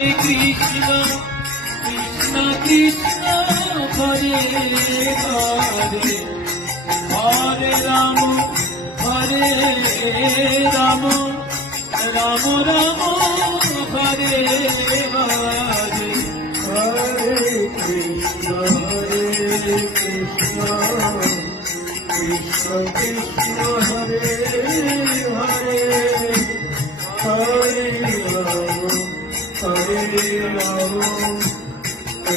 Krishna Krishna Krishna Hare Hare Hare Ram Ram Ram Hare Hare Hare Krishna Krishna Krishna Hare Hare Hare Ram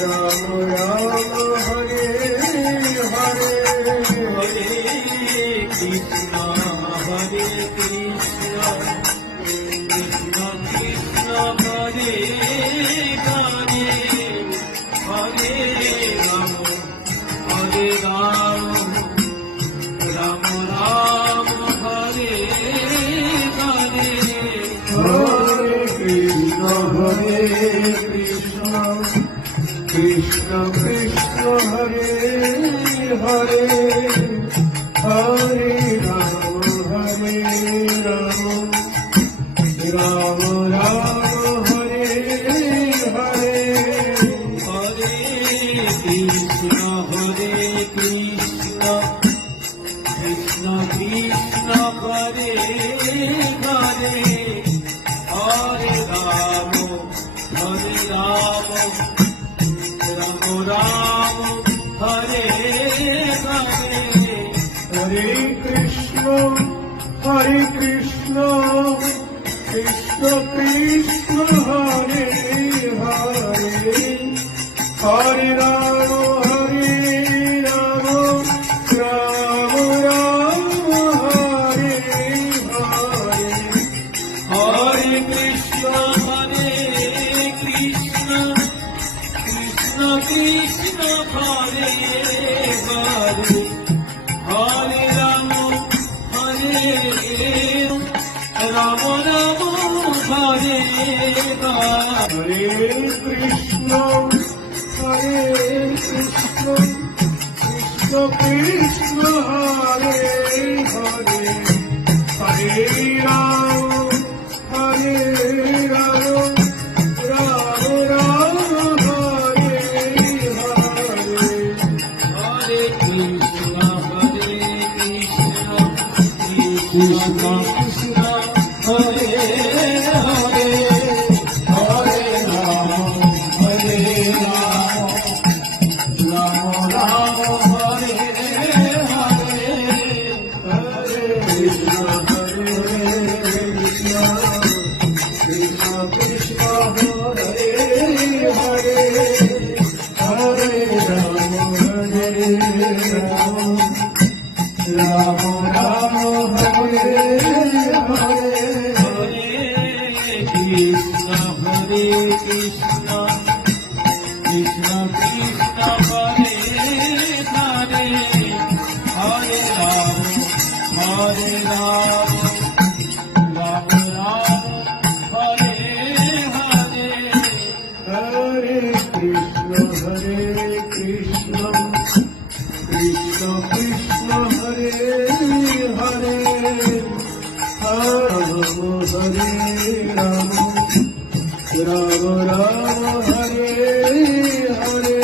Ram Ram Hare Hare Hare Krishna Krishna Krishna Hare Hare Hare Ram Ram Ram Hare Hare Hare Krishna Krishna Krishna Hare Hare Hare Ram Ram Ram Hare Hare Hare Krishna Krishna Krishna Hare Hare Hare Ram Ram Ram Hare Hare Hare Krishna Krishna Krishna Hare Hare Hare Ram Ram Ram Hare Hare Hare Krishna Krishna Krishna Hare Hare Hare Ram Ram Hare Hare Hare Krishna Krishna Krishna Hare Hare Hare Ram Ram Ram Hare Hare Hare Krishna Krishna Krishna Hare Hare Hare Ram Ram Ram Hare Hare Hare Krishna Krishna Hare Hare Hare Ram Ram Hare Hare Hare Krishna Krishna Krishna Hare Hare Hare Ram Ram Ram Hare Hare Hare Krishna Krishna Krishna Hare Hare Hare Ram Ram